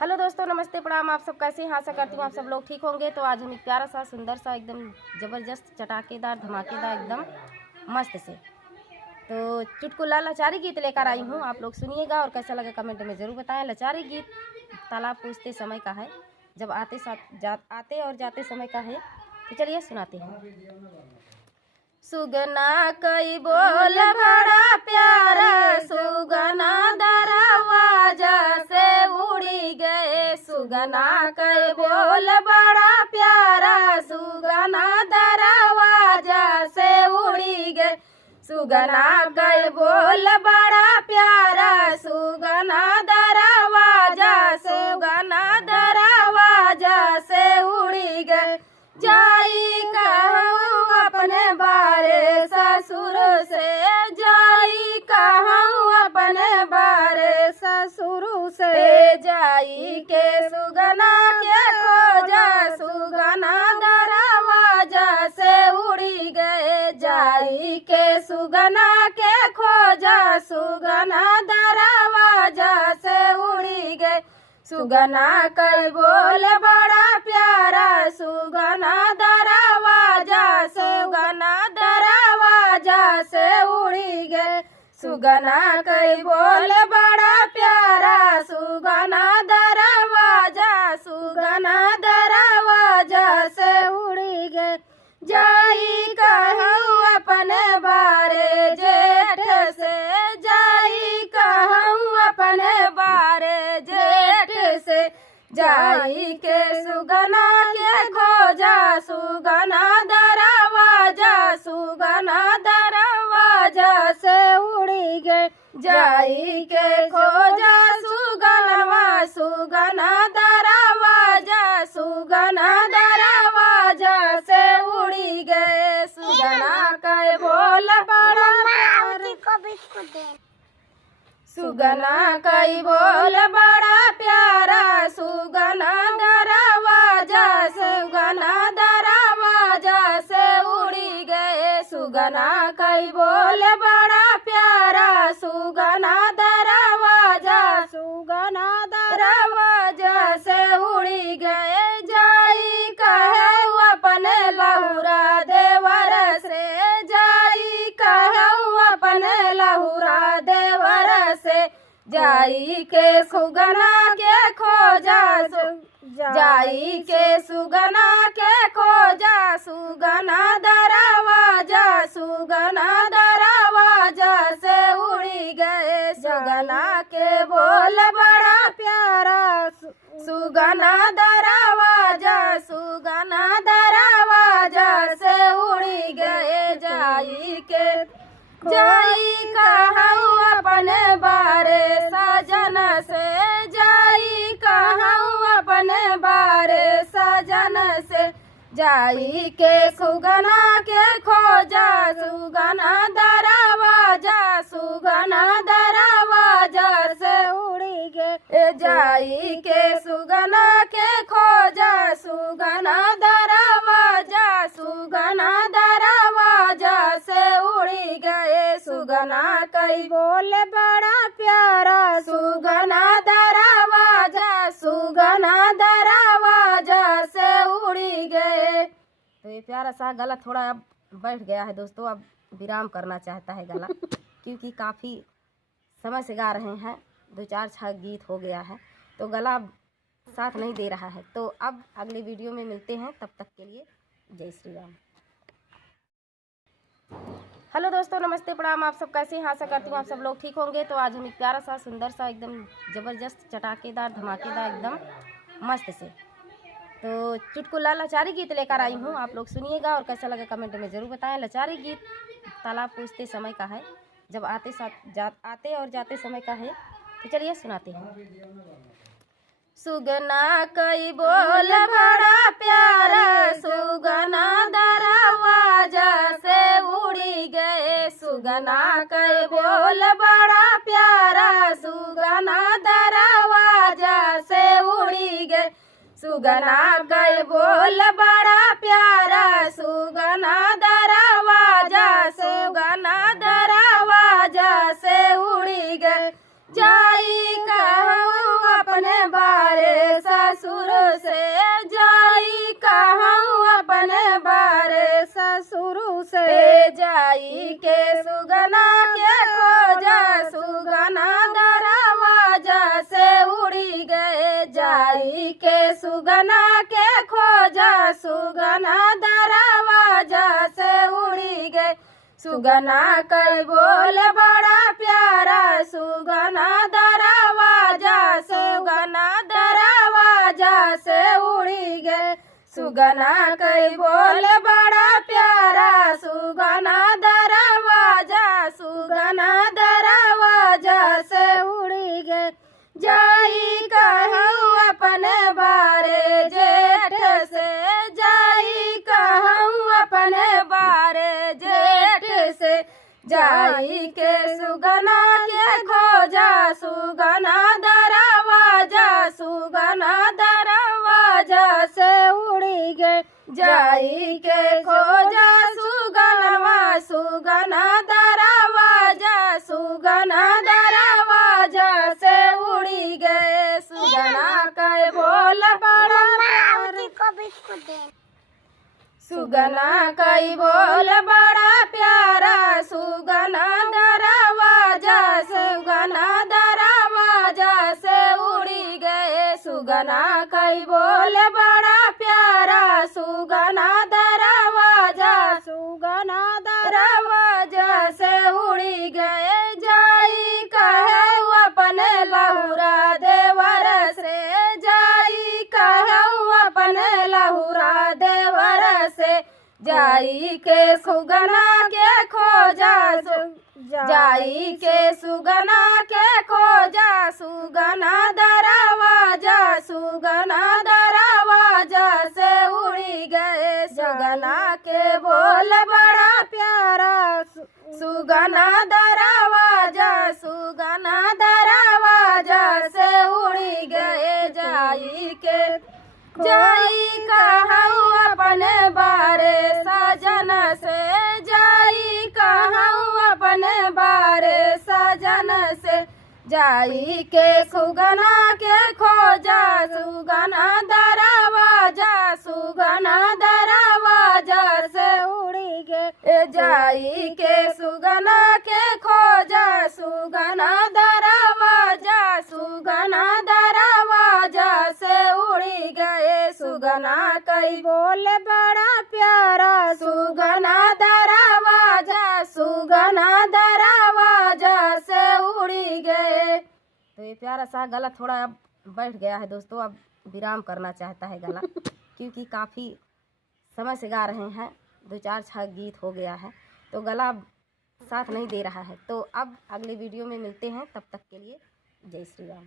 Hello दोस्तों, नमस्ते, प्रणाम। आप सब कैसे हैं? आशा करती हूँ आप सब लोग ठीक होंगे। तो आज हम एक प्यारा सा सुंदर सा एकदम ज़बरदस्त चटाकेदार धमाकेदार एकदम मस्त से तो चुटकुला लाचारी गीत लेकर आई हूँ। आप लोग सुनिएगा और कैसा लगा कमेंट में ज़रूर बताएं। लाचारी गीत तालाब पूछते समय का है, जब आते और जाते समय का है। तो चलिए सुनाते हैं। सुगना कई बोल बड़ा प्यारा, सुगना दरवाजा से उड़ी गए। सुगना कई बोल बड़ा प्यारा, सुगना दरवाजा से उड़ी गए। सुगना कई बोल बड़ा प्यारा, सुगना दरवाजा से उड़ी गए। जाई कहूँ अपने बारे ससुर से, जाई कहूँ अपने बारे ससुर से। जाई के सुगना के खोजा, सुगना दरवाजा से उड़ी गए। जाई के सुगना के खोजा, सुगना दरवाजा से उड़ी गए। सुगना कई बोल बड़ा प्यारा, सुगना दरवाजा से उड़ी गए। सुगना कई बोल बड़ा प्यारा, सुगना दरवाजा से उड़ी गए। जाई कहूँ अपने बारे जेठ से, जाई कहूँ अपने बारे जेठ से। जाई के सुगना के खोजा, सुगना दरवाजा से उड़ी गए। जाई के खोजा सुगनवा, सुगना दरवाजा से उड़ी गए। सुगना के बोल बड़ा सुगना कई बोल बड़ा प्यारा, सुगना दरवाजा से उड़ी गए। सुगना कई बोल बड़ा प्यारा, सुगना दरवाजा से उड़ी गए। जाई कहूँ अपने लहुरा देवर से, जाई कहूँ अपने लहुरा देवर से। जाई के सुगना के खोजा, जाई के सुगना के खोजा, सुगना दरवाजा से उड़ी गए। सुगना के बोल बड़ा प्यारा, सुगना दरवाजा से उड़ी गए। जाई कहूँ अपने बारे सजन से, जाई कहूँ अपने बारे सजन से। जाई के सुगना के खोजा, सुगना दरवाजा से उड़ी गए। जाई के सुगना के खोजा, सुगना दरवाजा से उड़ी गए। सुगना कई बोल बड़ा प्यारा, सुगना दरवाजा से उड़ी गए। तो ये प्यारा सा गला थोड़ा अब बैठ गया है दोस्तों, अब विराम करना चाहता है गला क्योंकि काफ़ी समय से गा रहे हैं, 2-4 गीत हो गया है तो गला अब साथ नहीं दे रहा है। तो अब अगले वीडियो में मिलते हैं, तब तक के लिए जय श्री राम। हेलो दोस्तों, नमस्ते, प्रणाम। आप सब कैसे हैं? आशा करती हूँ आप सब लोग ठीक होंगे। तो आज हम एक प्यारा सा सुंदर सा एकदम ज़बरदस्त चटाकेदार धमाकेदार एकदम मस्त से तो चुटकुला लाचारी गीत लेकर आई हूँ। आप लोग सुनिएगा और कैसा लगा कमेंट में ज़रूर बताएं। लाचारी गीत तालाब पूछते समय का है, जब आते और जाते समय का है। तो चलिए सुनाते हैं। सुगना कई बोल बड़ा प्यारा, सुगना दरवाजा से उड़ी गए। सुगना कई बोल बड़ा प्यारा, सुगना दरवाजा से उड़ी गए। सुगना कई बोल बड़ा प्यारा, सुगना दरवाजा से उड़ी गए। जाई कहूँ अपने बारे जाई के सुगना के खोजा सुगना दरवाजा से उड़ी गए। जाई के सुगना के खोजा सुगना दरवाजा से उड़ी गए। सुगना कई बोल बड़ा प्यारा सुगना दरवाजा सुगना दरवाजा से उड़ी गए। सुगना कई बोल बड़ा प्यारा सुगना दरवाजा सुगना दरवाजा से उड़ी गए। जाई कहूँ अपने बारे जेठ से जाई कहूँ अपने बारे जेठ से। जाई के सुगना के खोजा सुगना दरवाजा सुगना दरवाजा से उड़ी गए। जाई के खोजा सुगनवा सुगना दरवाजा सुगना दरवाजा से उड़ी गए। सुगना के बोल बड़ा सुगना कई बोल बड़ा प्यारा सुगना दरवाजा सुगना दरवाजा से उड़ी गए। सुगना कई बोल बड़ा प्यारा सुगना दरवाजा सुगना दरवाजा से उड़ी गए। जाई कहे अपने लहुरा देवर से जाई कहे अपने लहुरा देवर से। जाई के सुगना के खोजा जाई के सुगना के खोजा सुगना दरवाजा सुगना दरवाजा से उड़ी गए। सुगना के बोल बड़ा प्यारा सुगना दरवाजा सुगना दरवाजा से उड़ी गए। जाई कहूँ अपने बारे सजन से जाई कहूँ अपने बारे सजन से। जाई के सुगना के खोजा सुगना दरवाजा सुगना दरवाजा से उड़ी गए। जाई के सुगना के खोजा सुगना दरवाजा सुगना दरवाजा से उड़ी गए। सुगना कई बोल बड़ा प्यारा सुगना दरवाजा सुगना दरवाजा से उड़ी गए। तो ये प्यारा सा गला थोड़ा अब बैठ गया है दोस्तों, अब विराम करना चाहता है गला क्योंकि काफ़ी समय से गा रहे हैं, 2-4 गीत हो गया है तो गला साथ नहीं दे रहा है। तो अब अगले वीडियो में मिलते हैं, तब तक के लिए जय श्री राम।